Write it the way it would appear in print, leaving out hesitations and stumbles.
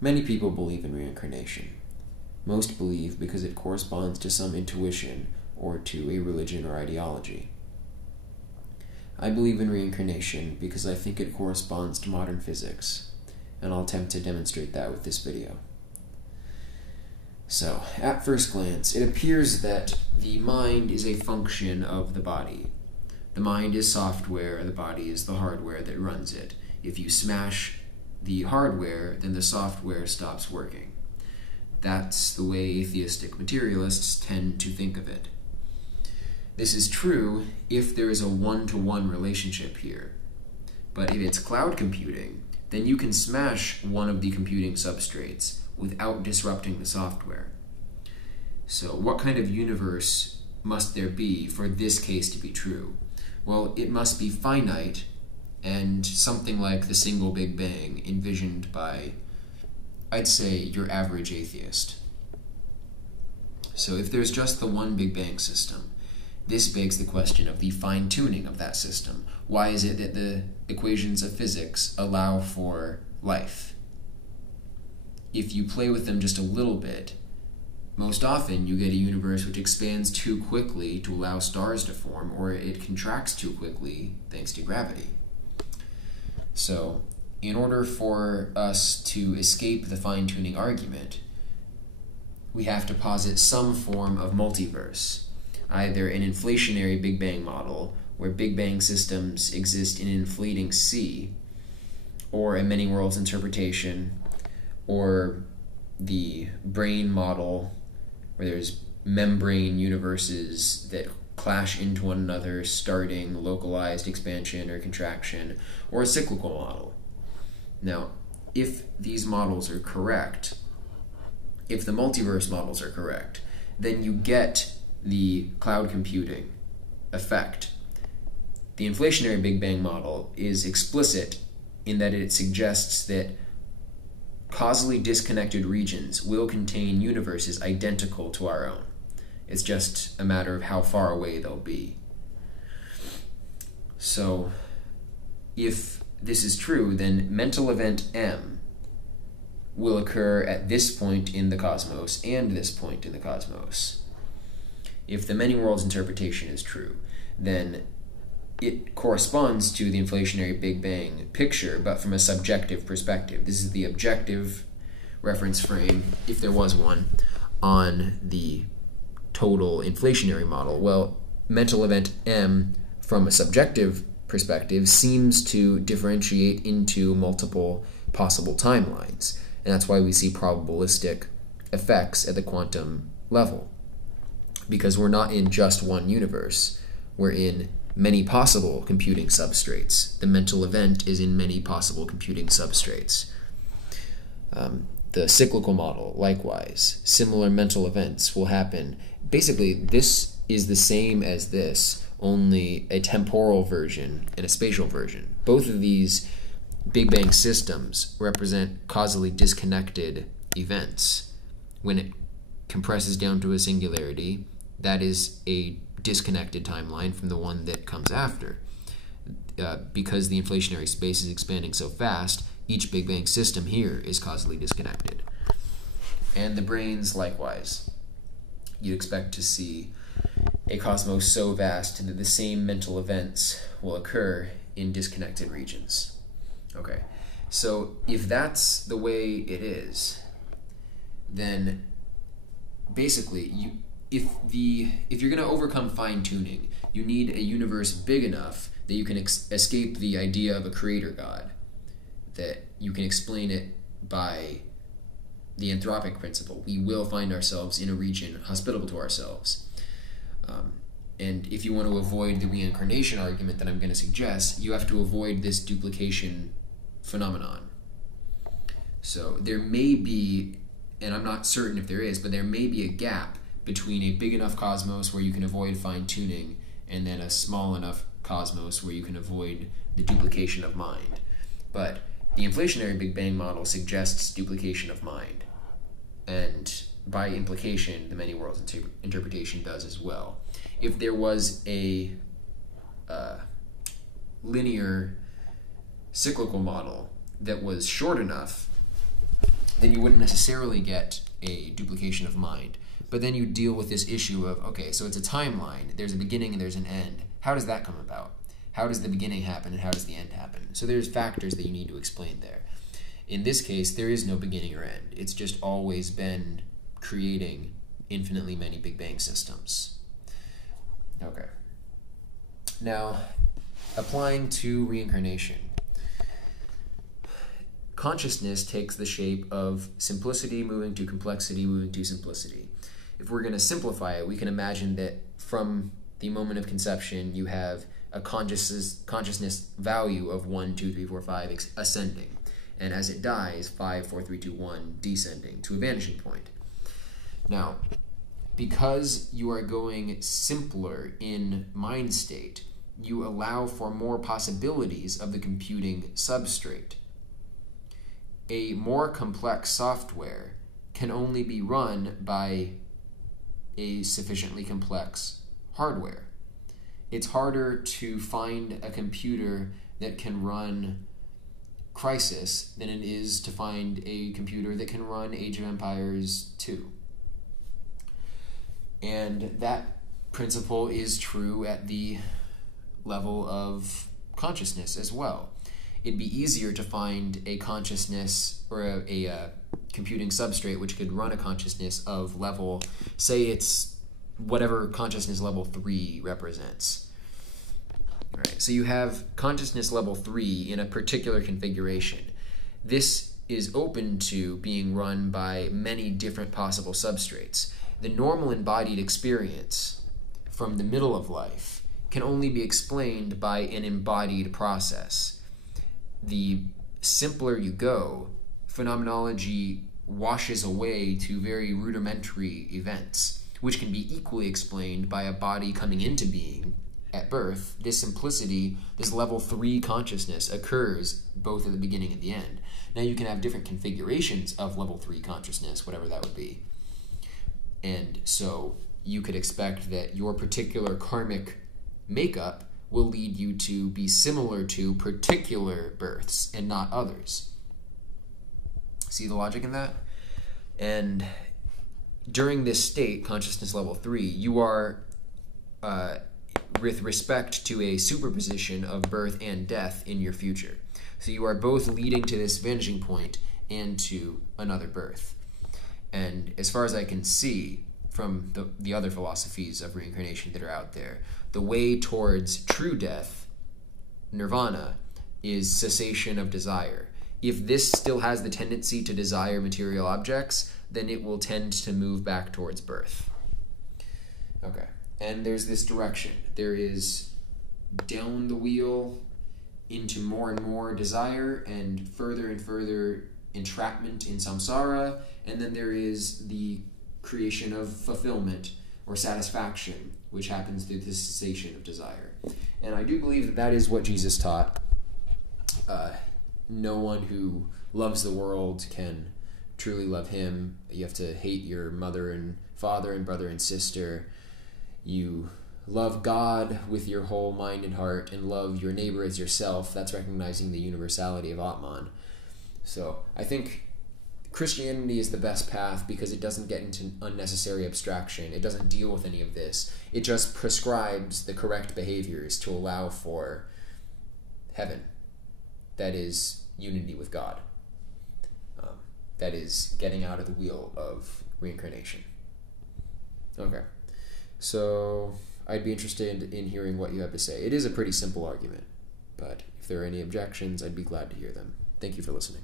Many people believe in reincarnation. Most believe because it corresponds to some intuition or to a religion or ideology. I believe in reincarnation because I think it corresponds to modern physics, and I'll attempt to demonstrate that with this video. So, at first glance, it appears that the mind is a function of the body. The mind is software, the body is the hardware that runs it. If you smash the hardware, then the software stops working. That's the way atheistic materialists tend to think of it. This is true if there is a one-to-one relationship here. But if it's cloud computing, then you can smash one of the computing substrates without disrupting the software. So what kind of universe must there be for this case to be true? Well, it must be finite and something like the single Big Bang envisioned by, I'd say, your average atheist. So if there's just the one Big Bang system, this begs the question of the fine-tuning of that system. Why is it that the equations of physics allow for life? If you play with them just a little bit, most often you get a universe which expands too quickly to allow stars to form, or it contracts too quickly thanks to gravity. So, in order for us to escape the fine-tuning argument, we have to posit some form of multiverse, either an inflationary Big Bang model, where Big Bang systems exist in an inflating sea, or a many worlds interpretation, or the brain model, where there's membrane universes that clash into one another, starting localized expansion or contraction, or a cyclical model. Now, if these models are correct, if the multiverse models are correct, then you get the cloud computing effect. The inflationary Big Bang model is explicit in that it suggests that causally disconnected regions will contain universes identical to our own. It's just a matter of how far away they'll be. So, if this is true, then mental event M will occur at this point in the cosmos and this point in the cosmos. If the many worlds interpretation is true, then it corresponds to the inflationary Big Bang picture, but from a subjective perspective. This is the objective reference frame, if there was one, on the total inflationary model. Well, mental event M, from a subjective perspective, seems to differentiate into multiple possible timelines, and that's why we see probabilistic effects at the quantum level, because we're not in just one universe, we're in many possible computing substrates. The mental event is in many possible computing substrates. The cyclical model, likewise, similar mental events will happen. Basically, this is the same as this, only a temporal version and a spatial version. Both of these Big Bang systems represent causally disconnected events. When it compresses down to a singularity, that is a disconnected timeline from the one that comes after. Because the inflationary space is expanding so fast, each Big Bang system here is causally disconnected. And the brains, likewise. You'd expect to see a cosmos so vast that the same mental events will occur in disconnected regions. Okay, so if that's the way it is, then basically if you're going to overcome fine-tuning, you need a universe big enough that you can escape the idea of a creator god, that you can explain it by the anthropic principle. We will find ourselves in a region hospitable to ourselves. And if you want to avoid the reincarnation argument that I'm going to suggest, you have to avoid this duplication phenomenon. So there may be, and I'm not certain if there is, but there may be a gap between a big enough cosmos where you can avoid fine-tuning and then a small enough cosmos where you can avoid the duplication of mind. But the inflationary Big Bang model suggests duplication of mind, and by implication, the many worlds interpretation does as well. If there was a linear cyclical model that was short enough then you wouldn't necessarily get a duplication of mind. But then you deal with this issue of, okay, so it's a timeline. There's a beginning and there's an end. How does that come about? How does the beginning happen and how does the end happen? So there's factors that you need to explain there. In this case, there is no beginning or end. It's just always been creating infinitely many Big Bang systems. Okay. Now, applying to reincarnation. Consciousness takes the shape of simplicity moving to complexity moving to simplicity. If we're going to simplify it, we can imagine that from the moment of conception, you have a consciousness value of 1, 2, 3, 4, 5 ascending. And as it dies, 5, 4, 3, 2, 1 descending to a vanishing point. Now, because you are going simpler in mind state, you allow for more possibilities of the computing substrate. A more complex software can only be run by a sufficiently complex hardware. It's harder to find a computer that can run Crisis than it is to find a computer that can run Age of Empires 2. And that principle is true at the level of consciousness as well. It'd be easier to find a consciousness or a computing substrate which could run a consciousness of level, say it's whatever consciousness level 3 represents. All right, so you have consciousness level 3 in a particular configuration. This is open to being run by many different possible substrates. The normal embodied experience from the middle of life can only be explained by an embodied process. The simpler you go, phenomenology washes away to very rudimentary events, which can be equally explained by a body coming into being at birth. This simplicity, this level 3 consciousness occurs both at the beginning and the end. Now you can have different configurations of level 3 consciousness, whatever that would be. And so you could expect that your particular karmic makeup will lead you to be similar to particular births and not others. See the logic in that? And during this state, consciousness level 3, you are with respect to a superposition of birth and death in your future. So you are both leading to this vanishing point and to another birth. And as far as I can see from the other philosophies of reincarnation that are out there, the way towards true death, nirvana, is cessation of desire. If this still has the tendency to desire material objects, then it will tend to move back towards birth. Okay. And there's this direction. There is down the wheel into more and more desire and further entrapment in samsara, and then there is the creation of fulfillment or satisfaction, which happens through the cessation of desire. And I do believe that that is what Jesus taught. No one who loves the world can truly love him. You have to hate your mother and father and brother and sister. You love God with your whole mind and heart and love your neighbor as yourself. That's recognizing the universality of Atman. So I think Christianity is the best path because it doesn't get into unnecessary abstraction. It doesn't deal with any of this. It just prescribes the correct behaviors to allow for heaven. That is unity with God. That is getting out of the wheel of reincarnation. Okay. So I'd be interested in hearing what you have to say. It is a pretty simple argument, but if there are any objections, I'd be glad to hear them. Thank you for listening.